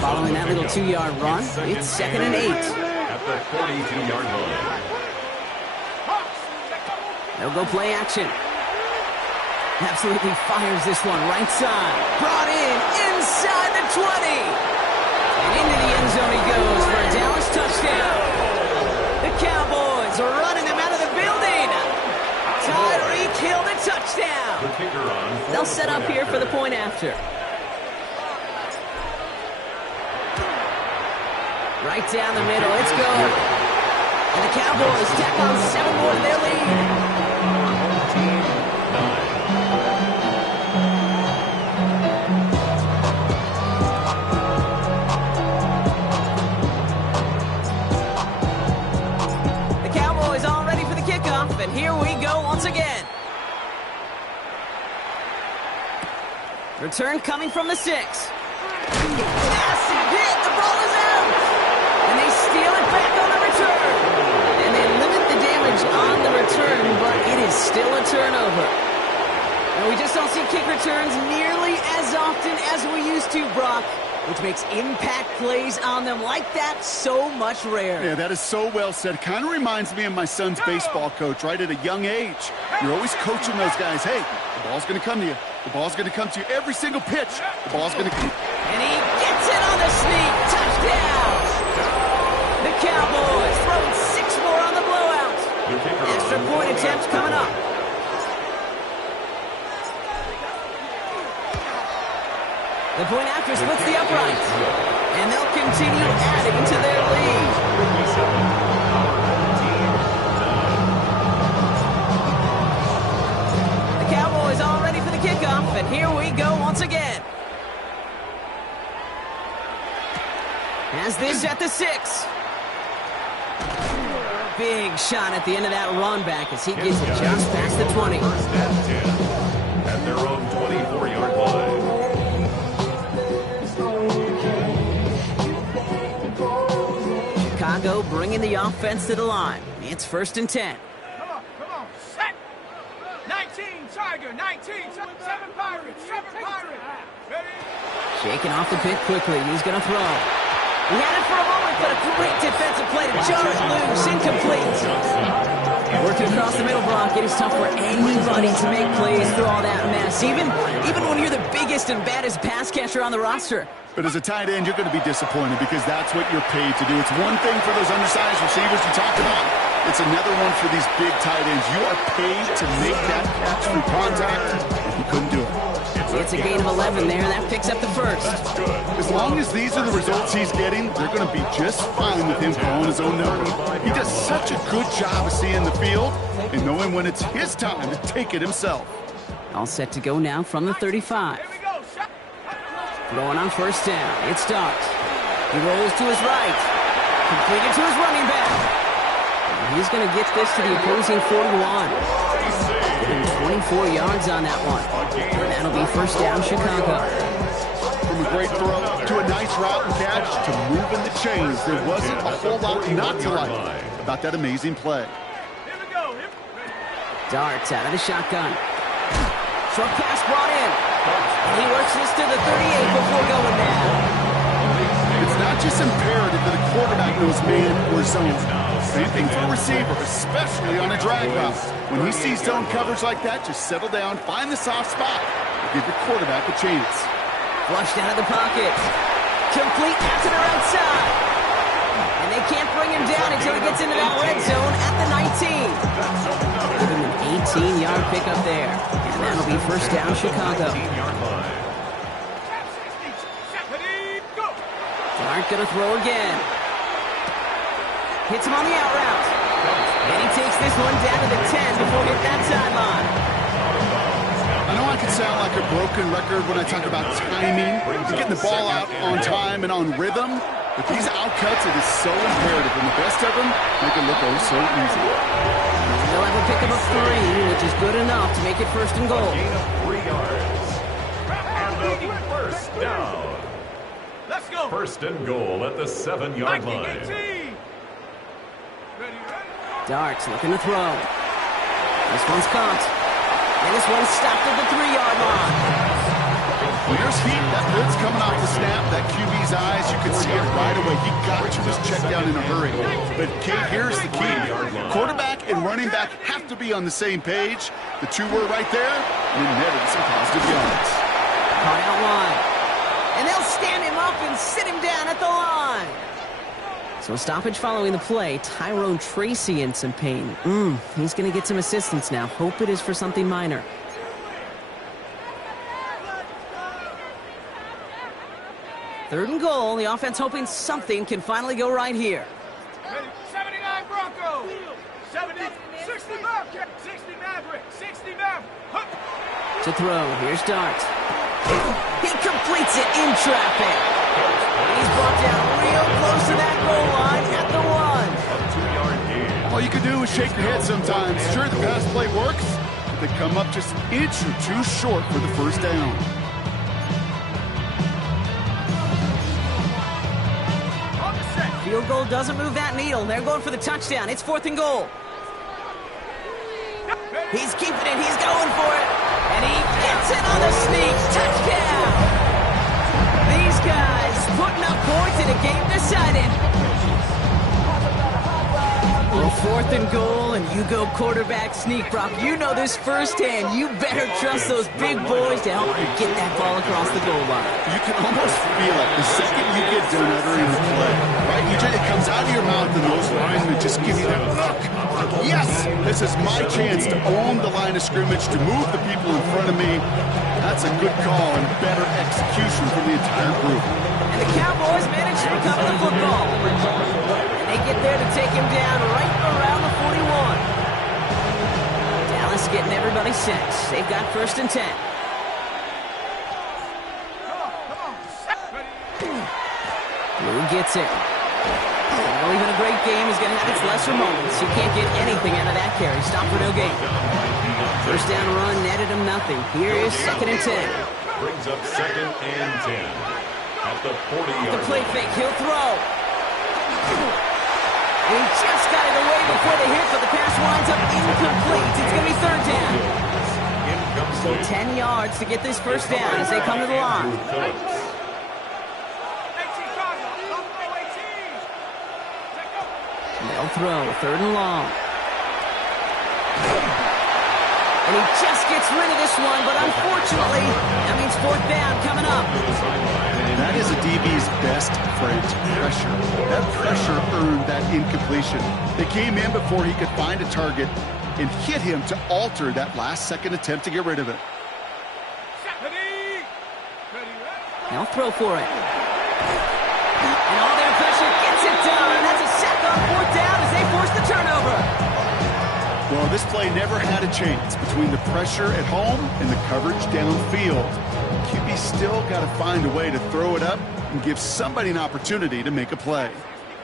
Following that little 2-yard run, it's 2nd and 8. At the 42-yard line. They'll go play action. Absolutely fires this one right side. Brought in inside the 20. And into the end zone he goes for a Dallas touchdown. The Cowboys are running them out of the building. Tyreek Hill the touchdown. They'll set up here for the point after. Right down the middle, it's good. And the Cowboys tack on 7 more to their lead. The Cowboys all ready for the kickoff, and here we go once again. Return coming from the 6. Massive hit, the ball is out. And they steal it back on the return. And they limit the damage on the return, but it is still a turnover. And we just don't see kick returns nearly as often as we used to, Brock, which makes impact plays on them like that so much rarer. Yeah, that is so well said. Kind of reminds me of my son's baseball coach, right? At a young age. You're always coaching those guys. Hey, the ball's going to come to you. The ball's going to come to you every single pitch. The ball's going to come. And he gets it on the sneak. Touchdown! The Cowboys throwing 6 more on the blowout. Extra point attempt coming up. The point after splits the uprights. And they'll continue adding to their lead. The Cowboys all ready for the kickoff, and here we go once again. Has this at the 6. Big shot at the end of that run back as he gets it just past the 20. At their own 24-yard line. Chicago bringing the offense to the line. It's 1st and 10. Come on, set! 19, Tiger, 19, 7 Pirates, 7 Pirates. Ready? Shaking off the pit quickly. He's going to throw. He had it for a moment, but a great defensive play to jar it loose. Incomplete. Working across the middle, Brock. It is tough for anybody to make plays through all that mess, even when you're the biggest and baddest pass catcher on the roster. But as a tight end, you're going to be disappointed because that's what you're paid to do. It's one thing for those undersized receivers you talked about. It's another one for these big tight ends. You are paid to make that catch through contact, and you couldn't do it. It's a gain of 11 there. That picks up the first. As long as these are the results he's getting, they're going to be just fine with him calling his own number. He does such a good job of seeing the field and knowing when it's his time to take it himself. All set to go now from the 35. Here we go, shot. Throwing on first down. It starts. He rolls to his right. Completed to his running back. And he's going to get this to the opposing 41. Getting 24 yards on that one. And that'll be first down, Chicago. From a great throw to a nice route and catch to moving the chains, there wasn't a whole lot not to like about that amazing play. Here we go. Darts out of the shotgun. Short pass brought in. And he works this to the 38 before going down. It's not just imperative that a quarterback knows man or zone. Same thing for a receiver, especially on a drag route. When he sees zone coverage like that, just settle down, find the soft spot, and give the quarterback a chance. Flushed out of the pocket. Complete out to the right side. And they can't bring him down until he gets into that red zone at the 19. Give him an 18-yard pickup there. And that'll be first down, Chicago. Dart gonna throw again. Hits him on the out route. And he takes this one down to the 10 before hitting that sideline. I know I could sound like a broken record when I talk about timing, getting the ball out on time and on rhythm, but these outcuts, it is so imperative, and the best of them make it look oh so easy. They'll have a pickup of 3, which is good enough to make it first and goal. Gain of 3 yards. And the first down. Let's go. First and goal at the 7-yard line. Darts looking to throw. This one's caught. And this one's stopped at the 3-yard line. When there's heat, that blitz coming off the snap, that QB's eyes, you can see it right away. He got to his check down in a hurry. But, Kate, here's the key. Quarterback and running back have to be on the same page. The two were right there, and it netted some positive yards. Caught out wide. And they'll stand him up and sit him down at the line. So a stoppage following the play. Tyrone Tracy in some pain. He's going to get some assistance now. Hope it is for something minor. Third and goal. The offense hoping something can finally go right here. 79 Broncos. 70, 60 Maverick. 60 Maverick. 60 Maverick. To throw. Here's Dart. He completes it in traffic. He's brought down real close to that goal line at the 1. All you can do is shake your head sometimes. Sure, the pass play works, but they come up just an inch or two short for the first down. Field goal doesn't move that needle. They're going for the touchdown. It's 4th and goal. He's keeping it. He's going for it. And he gets it on the sneak. Touchdown. These guys putting up points in a game decided. Well, 4th and goal, and you go quarterback sneak, Brock. You know this firsthand. You better trust those big boys to help you get that ball across the goal line. You can almost feel it the second you get done uttering the play. Right? It comes out of your mouth, and those linemen just give you that look. Yes, this is my chance to own the line of scrimmage, to move the people in front of me. That's a good call and better execution from the entire group. And the Cowboys manage to recover the football. And they get there to take him down right around the 41. Dallas getting everybody set. They've got 1st and 10. Blue gets it. Well, even a great game is going to have its lesser moments. You can't get anything out of that carry. Stop for no gain. First down run netted him nothing. Here is 2nd and 10. Brings up 2nd and 10. At the 40-yard The play fake. He'll throw. He just got it away before the hit, but the pass winds up incomplete. It's going to be 3rd down. So 10 yards to get this first down as they come to the line. They'll throw. 3rd and long. And he just gets rid of this one, but unfortunately, that means 4th down coming up. That is a DB's best friend, pressure. That pressure earned that incompletion. They came in before he could find a target and hit him to alter that last-second attempt to get rid of it. They'll throw for it. And all their pressure gets it done. And that's a sack on 4th down as they force the turnover. Well, this play never had a chance between the pressure at home and the coverage downfield. QB still got to find a way to throw it up and give somebody an opportunity to make a play.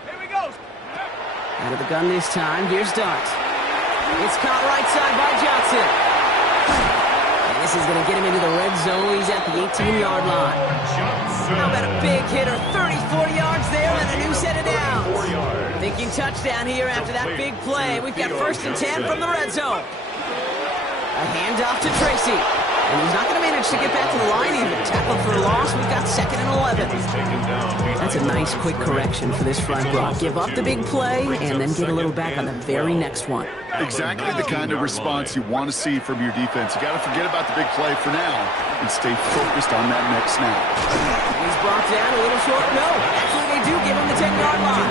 Here we go. Out of the gun this time, here's Dart. It's caught right side by Johnson. And this is going to get him into the red zone. He's at the 18-yard line. How about a big hitter? 34 yards there and a new set of downs. Thinking touchdown here after that big play. We've got 1st and 10 from the red zone. A handoff to Tracy. And he's not going to manage to get back to the line even. Tackled for a loss. We've got 2nd and 11. That's a nice quick correction for this front block. Give up the big play and then get a little back on the very next one. Exactly the kind of response you want to see from your defense. You got to forget about the big play for now and stay focused on that next snap. He's brought down a little short. No, actually they do give him the 10-yard line.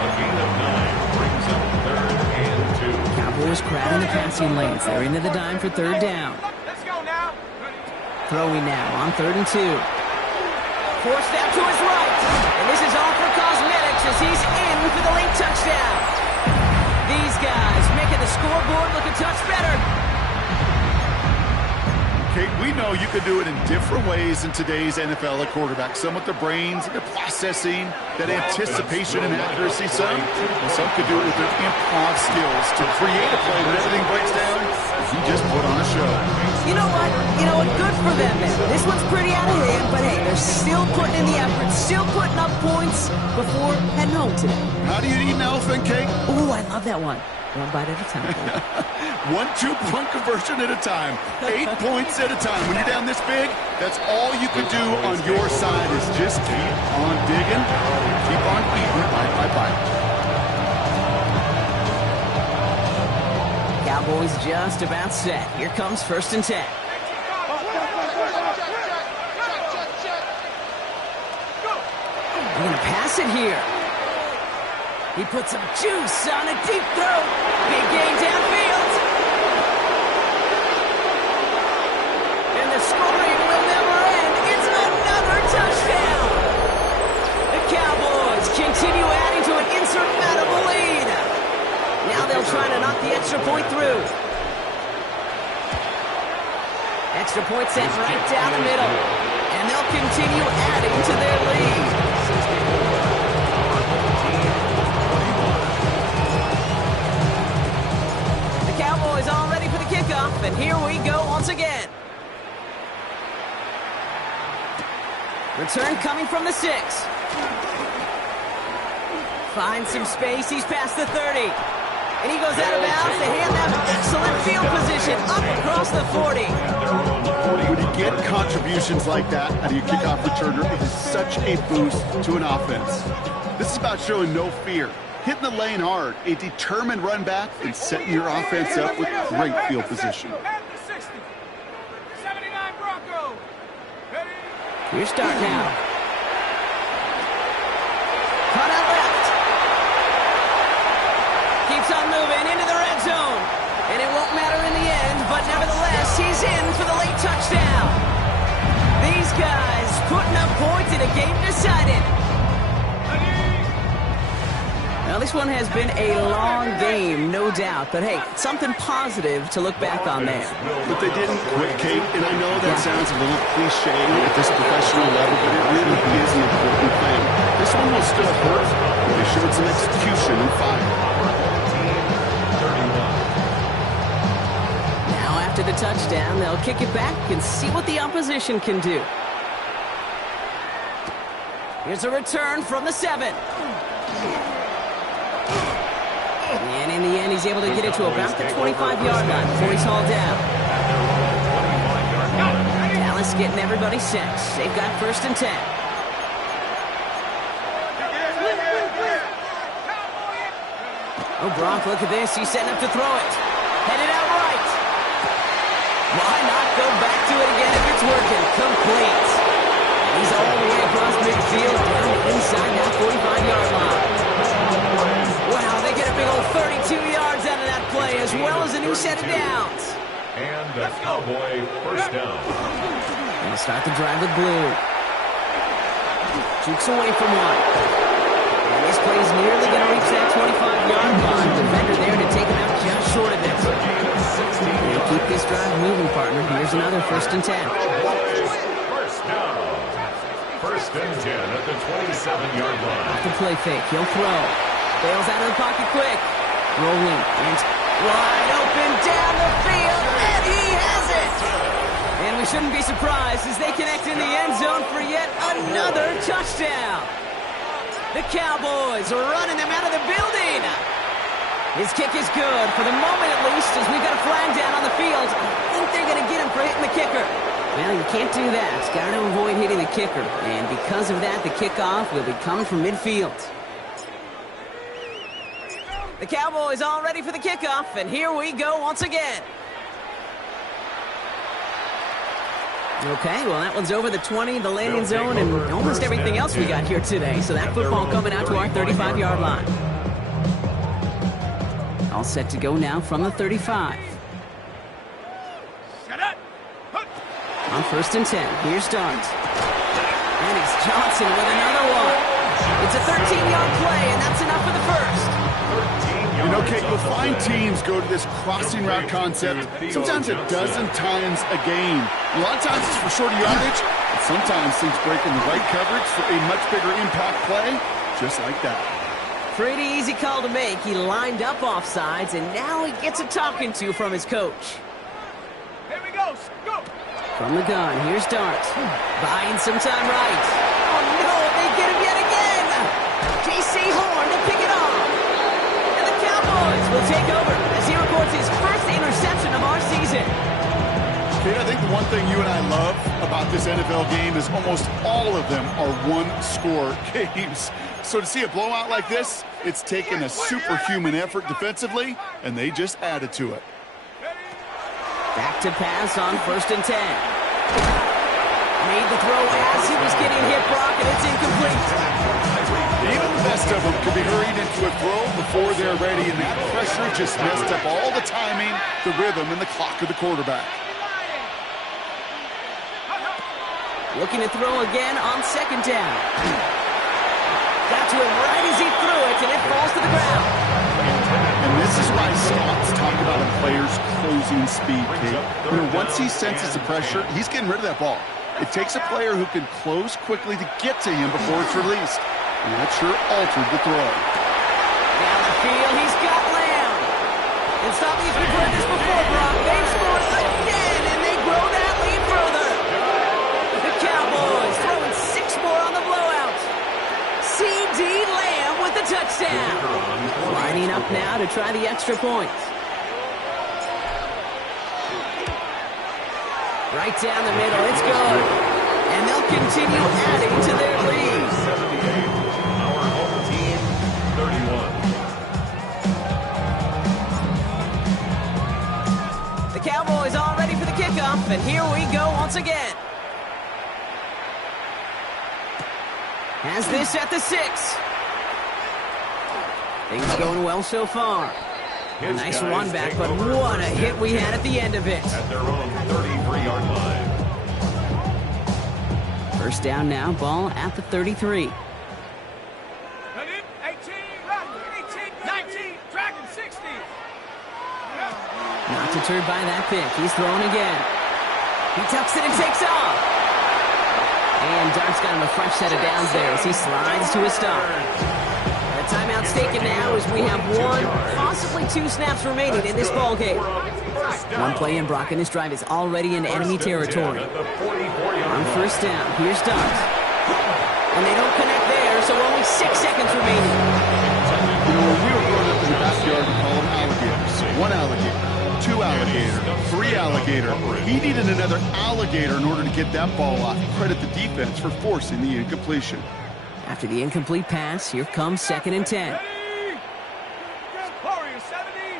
A gain of 9 brings up 3rd and 2. Cowboys crowding the passing lanes. They're into the dime for 3rd down. Let's go now. Throwing now on 3rd and 2. Forced out to his right. And this is all for cosmetics as he's in for the late touchdown. These guys making the scoreboard look a touch better. Kate, we know you can do it in different ways in today's NFL at quarterback. Some with their brains, their processing, that anticipation and accuracy. Some could do it with their improv skills to create a play when everything breaks down. You just put on a show. You know what? Good for them, man. This one's pretty out of hand, but hey, they're still putting in the effort, still putting up points before heading home today. How do you eat an elephant cake? Ooh, I love that one. One bite at a time. 1 2-point conversion at a time. 8 points at a time. When you're down this big, that's all you can do on your side is just keep on digging, keep on eating bite by bite. Cowboys just about set. Here comes 1st and 10. They're going to pass it here. He puts some juice on a deep throw. Big gain downfield. And the scoring will never end. It's another touchdown. The Cowboys continue adding to an insurmountable lead. Now they'll try to knock the extra point through. Extra point sent right down the middle. And they'll continue adding to their lead. Cowboys all ready for the kickoff, and here we go once again. Return coming from the 6. Finds some space, he's past the 30. And he goes out of bounds to hand them excellent field position up across the 40. When you get contributions like that out of your kickoff returner, it is such a boost to an offense. This is about showing no fear. Hitting the lane hard, a determined run back, and setting your offense up with great field position. Your start now. Caught out left. Keeps on moving into the red zone. And it won't matter in the end, but nevertheless, he's in for the late touchdown. These guys putting up points in a game decided. Now, this one has been a long game, no doubt. But, hey, something positive to look back on there. But they didn't quit, Kate, and I know that sounds a little cliche at this professional level, but it really is an important thing. This one will still hurt, but they showed some execution and fire. Now, after the touchdown, they'll kick it back and see what the opposition can do. Here's a return from the 7. And in the end, he's able to get it to about the 25-yard line before he's hauled down. Dallas getting everybody set. They've got 1st and 10. Oh, Brock, look at this. He's setting up to throw it. Headed out right. Why not go back to it again if it's working? Complete. And he's all the way across midfield down inside that 45-yard line. Wow, they get a big old 32 yards out of that play, as well as a new set of downs. And the Cowboy 1st down. And start the drive with blue. Jukes away from one. And this play is nearly going to reach that 25-yard line. Defender there to take him out just short of it. And keep this drive moving, partner. Here's another 1st and 10. 1st down. 1st and 10 at the 27-yard line. Off the play fake. He'll throw. Bails out of the pocket quick. Rolling. And wide open down the field. And he has it. And we shouldn't be surprised as they connect in the end zone for yet another touchdown. The Cowboys are running them out of the building. His kick is good, for the moment at least, as we've got a flag down on the field. I think they're going to get him for hitting the kicker. Well, you can't do that. It's got to avoid hitting the kicker. And because of that, the kickoff will be coming from midfield. The Cowboys all ready for the kickoff, and here we go once again. Okay, well, that one's over the 20, the landing zone, and almost everything else we got here today. So that football coming out to our 35-yard line. All set to go now from the 35. On 1st and 10, here's Dart. And it's Johnson with another one. It's a 13-yard play, and that's enough for the first. 13 You know, Kate, you'll find teams go to this crossing route concept sometimes a dozen times a game. A lot of times it's for shorter yardage, and sometimes things break in the right coverage for a much bigger impact play, just like that. Pretty easy call to make. He lined up offsides, and now he gets a talking to from his coach. Here we go. Go. From the gun, here's Dart. Buying some time right. Oh, no, they get him yet again. J.C. Horn to pick it off. And the Cowboys will take over as he records his first interception of our season. Kate, I think the one thing you and I love about this NFL game is almost all of them are one-score games. So to see a blowout like this, it's taken a superhuman effort defensively, and they just added to it. Back to pass on 1st and 10. Made the throw as he was getting hit, Brock, and it's incomplete. Even the best of them could be hurried into a throw before they're ready, and that pressure just messed up all the timing, the rhythm, and the clock of the quarterback. Looking to throw again on 2nd down. Got to him right as he threw it, and it falls to the ground. And this is why Scott's talking about a player's closing speed, Kate. You know, once he senses the pressure, he's getting rid of that ball. It takes a player who can close quickly to get to him before it's released. And that sure altered the throw. Down the field, he's got Lamb. And stop me if you've heard this before, Brock. They've scored again, and they grow that lead further. The Cowboys throwing 6 more on the blowout. C.D. Lamb with the touchdown. Lining up now to try the extra point. Right down the middle, it's good. And they'll continue adding to their lead. 78, our home team, 31. The Cowboys all ready for the kickoff, and here we go once again. Has this at the 6. Things going well so far. A nice run back, but what a hit we had at the end of it. At their own 33-yard line. 1st down now, ball at the 33. 18, 19, dragon 60. Not deterred by that pick. He's throwing again. He tucks it and takes off. And Dart's got him a fresh set of downs there as he slides to a stop. The timeout's taken now as we have 1, possibly 2 snaps remaining in this ball game. One play in, Brock, and this drive is already in enemy territory. On 1st down, here's Dart. And they don't connect there, so only 6 seconds remaining. You know, when we were growing up in the backyard, we call them alligators. 1 alligator, 2 alligator, 3 alligator. He needed another alligator in order to get that ball off. Credit the defense for forcing the incompletion. After the incomplete pass, here comes 2nd and 10. Warrior 70.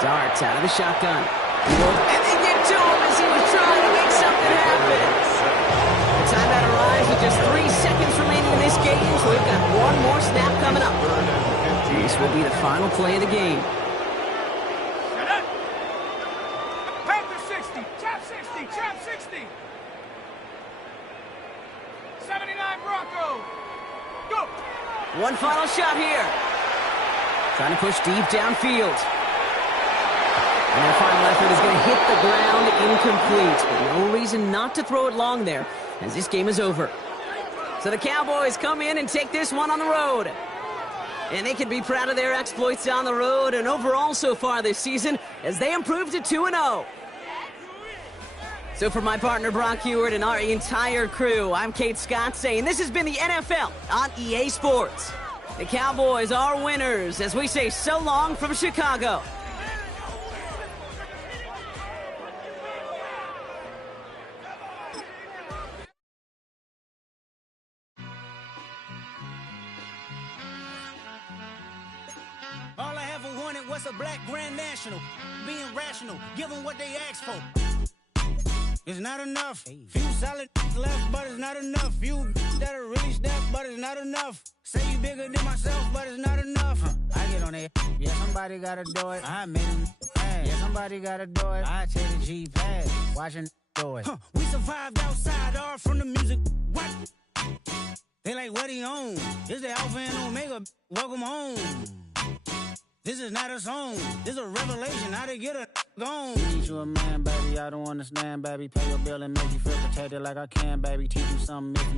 Dart's out of the shotgun. And they get to him as he was trying to make something happen. The timeout arrives with just 3 seconds remaining in this game, so we've got 1 more snap coming up. This will be the final play of the game. Panther 60, chap 60, chap 60. 79 Bronco. Go. One final shot here. Trying to push deep downfield. And their final effort is going to hit the ground incomplete. But no reason not to throw it long there, as this game is over. So the Cowboys come in and take this one on the road. And they can be proud of their exploits on the road and overall so far this season as they improved to 2-0. So for my partner Brock Heward and our entire crew, I'm Kate Scott saying this has been the NFL on EA Sports. The Cowboys are winners as we say so long from Chicago. All I ever wanted was a black Grand National. Being rational, give them what they ask for. It's not enough. Few solid left, but it's not enough. Few that are really step, but it's not enough. Say you bigger than myself, but it's not enough. I get on it. Yeah, somebody gotta do it. I made him mad. Yeah, somebody gotta do it. I take the G-pad. Watching do it. We survived outside, all from the music. What? They like, what he on? This the Alpha and Omega. Welcome home. This is not a song. This is a revelation. How to get a gone. Teach you a man, baby. I don't understand, baby. Pay your bill and make you feel protected like I can, baby. Teach you something if you